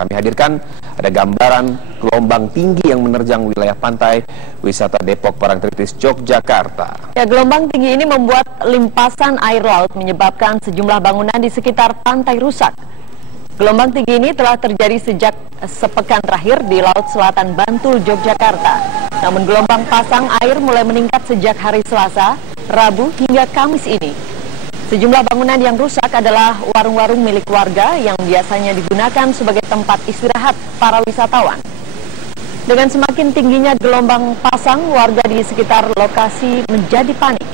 Kami hadirkan ada gambaran gelombang tinggi yang menerjang wilayah pantai wisata Depok Parangtritis, Yogyakarta. Ya, gelombang tinggi ini membuat limpasan air laut menyebabkan sejumlah bangunan di sekitar pantai rusak. Gelombang tinggi ini telah terjadi sejak sepekan terakhir di Laut Selatan Bantul, Yogyakarta. Namun gelombang pasang air mulai meningkat sejak hari Selasa, Rabu hingga Kamis ini. Sejumlah bangunan yang rusak adalah warung-warung milik warga yang biasanya digunakan sebagai tempat istirahat para wisatawan. Dengan semakin tingginya gelombang pasang, warga di sekitar lokasi menjadi panik.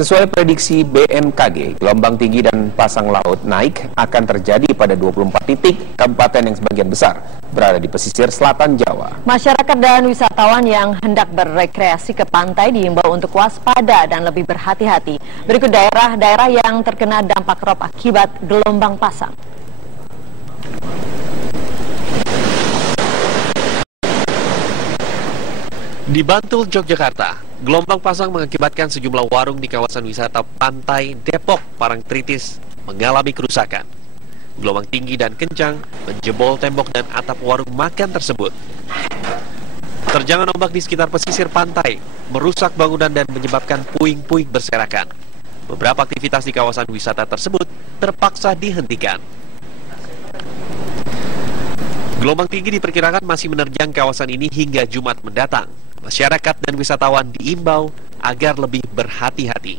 Sesuai prediksi BMKG, gelombang tinggi dan pasang laut naik akan terjadi pada 24 titik kabupaten yang sebagian besar berada di pesisir selatan Jawa. Masyarakat dan wisatawan yang hendak berrekreasi ke pantai diimbau untuk waspada dan lebih berhati-hati. Berikut daerah-daerah yang terkena dampak rop akibat gelombang pasang. Di Bantul, Yogyakarta, gelombang pasang mengakibatkan sejumlah warung di kawasan wisata pantai Depok Parangtritis mengalami kerusakan. Gelombang tinggi dan kencang menjebol tembok dan atap warung makan tersebut. Terjangan ombak di sekitar pesisir pantai merusak bangunan dan menyebabkan puing-puing berserakan. Beberapa aktivitas di kawasan wisata tersebut terpaksa dihentikan. Gelombang tinggi diperkirakan masih menerjang kawasan ini hingga Jumat mendatang. Masyarakat dan wisatawan diimbau agar lebih berhati-hati.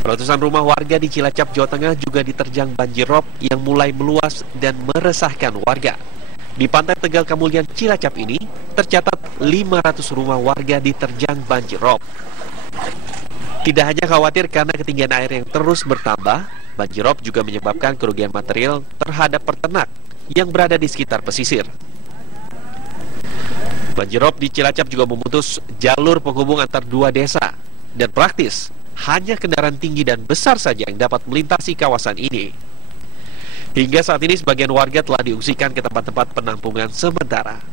Ratusan rumah warga di Cilacap, Jawa Tengah juga diterjang banjir rob yang mulai meluas dan meresahkan warga. Di Pantai Tegal Kamulyan, Cilacap ini tercatat 500 rumah warga diterjang banjir rob. Tidak hanya khawatir karena ketinggian air yang terus bertambah, banjir rob juga menyebabkan kerugian material terhadap peternak yang berada di sekitar pesisir. Banjir rob di Cilacap juga memutus jalur penghubung antar dua desa dan praktis hanya kendaraan tinggi dan besar saja yang dapat melintasi kawasan ini. Hingga saat ini sebagian warga telah diungsikan ke tempat-tempat penampungan sementara.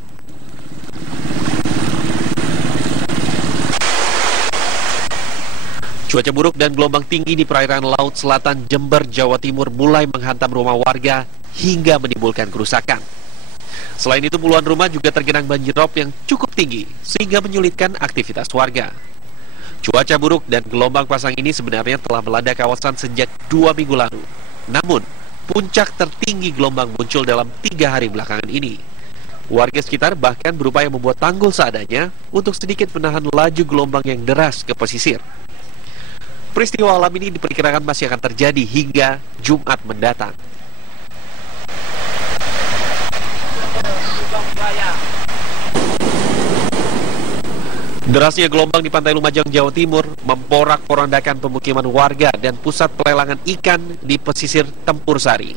Cuaca buruk dan gelombang tinggi di perairan Laut Selatan Jember, Jawa Timur mulai menghantam rumah warga hingga menimbulkan kerusakan. Selain itu, puluhan rumah juga tergenang banjir rob yang cukup tinggi sehingga menyulitkan aktivitas warga. Cuaca buruk dan gelombang pasang ini sebenarnya telah melanda kawasan sejak 2 minggu lalu. Namun, puncak tertinggi gelombang muncul dalam 3 hari belakangan ini. Warga sekitar bahkan berupaya membuat tanggul seadanya untuk sedikit menahan laju gelombang yang deras ke pesisir. Peristiwa alam ini diperkirakan masih akan terjadi hingga Jumat mendatang. Derasnya gelombang di Pantai Lumajang, Jawa Timur memporak-porandakan pemukiman warga dan pusat pelelangan ikan di pesisir Tempur Sari.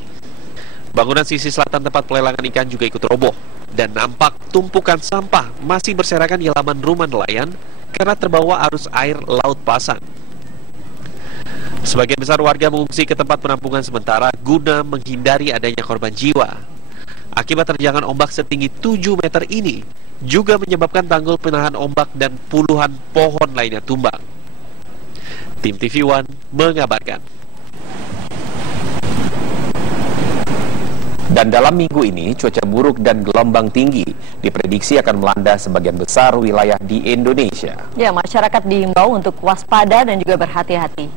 Bangunan sisi selatan tempat pelelangan ikan juga ikut roboh dan nampak tumpukan sampah masih berserakan di halaman rumah nelayan karena terbawa arus air laut pasang. Sebagian besar warga mengungsi ke tempat penampungan sementara guna menghindari adanya korban jiwa. Akibat terjangan ombak setinggi 7 meter ini juga menyebabkan tanggul penahan ombak dan puluhan pohon lainnya tumbang. Tim TV One mengabarkan. Dan dalam minggu ini, cuaca buruk dan gelombang tinggi diprediksi akan melanda sebagian besar wilayah di Indonesia. Ya, masyarakat diimbau untuk waspada dan juga berhati-hati.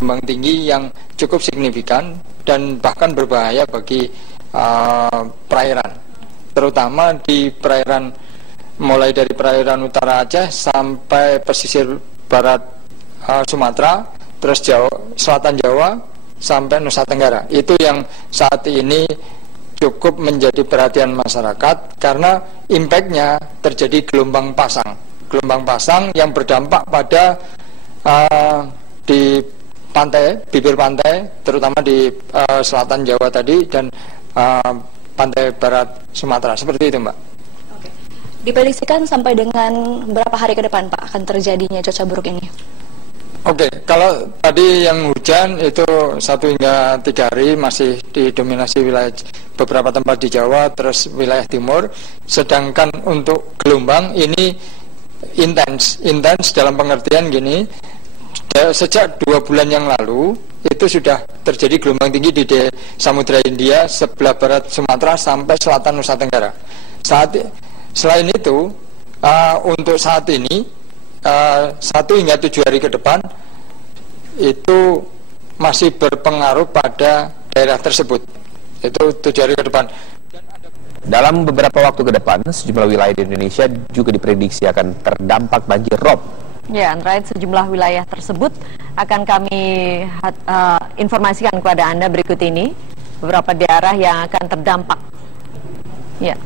Gelombang tinggi yang cukup signifikan dan bahkan berbahaya bagi perairan, terutama di perairan mulai dari perairan utara Aceh sampai pesisir barat Sumatera, terus selatan Jawa sampai Nusa Tenggara. Itu yang saat ini cukup menjadi perhatian masyarakat karena impactnya terjadi gelombang pasang yang berdampak pada di pantai, bibir pantai, terutama di selatan Jawa tadi dan pantai barat Sumatera. Seperti itu, Mbak. Diprediksikan sampai dengan berapa hari ke depan, Pak, akan terjadinya cuaca buruk ini? Oke, kalau tadi yang hujan itu 1 hingga 3 hari masih didominasi wilayah beberapa tempat di Jawa, terus wilayah timur. Sedangkan untuk gelombang ini intens dalam pengertian gini, sejak 2 bulan yang lalu itu sudah terjadi gelombang tinggi di Samudra Hindia sebelah barat Sumatera sampai selatan Nusa Tenggara. Selain itu, untuk saat ini 1 hingga 7 hari ke depan itu masih berpengaruh pada daerah tersebut. Itu 7 hari ke depan. Dalam beberapa waktu ke depan, sejumlah wilayah di Indonesia juga diprediksi akan terdampak banjir rob. Ya, antara sejumlah wilayah tersebut akan kami informasikan kepada Anda berikut ini beberapa daerah yang akan terdampak. Ya.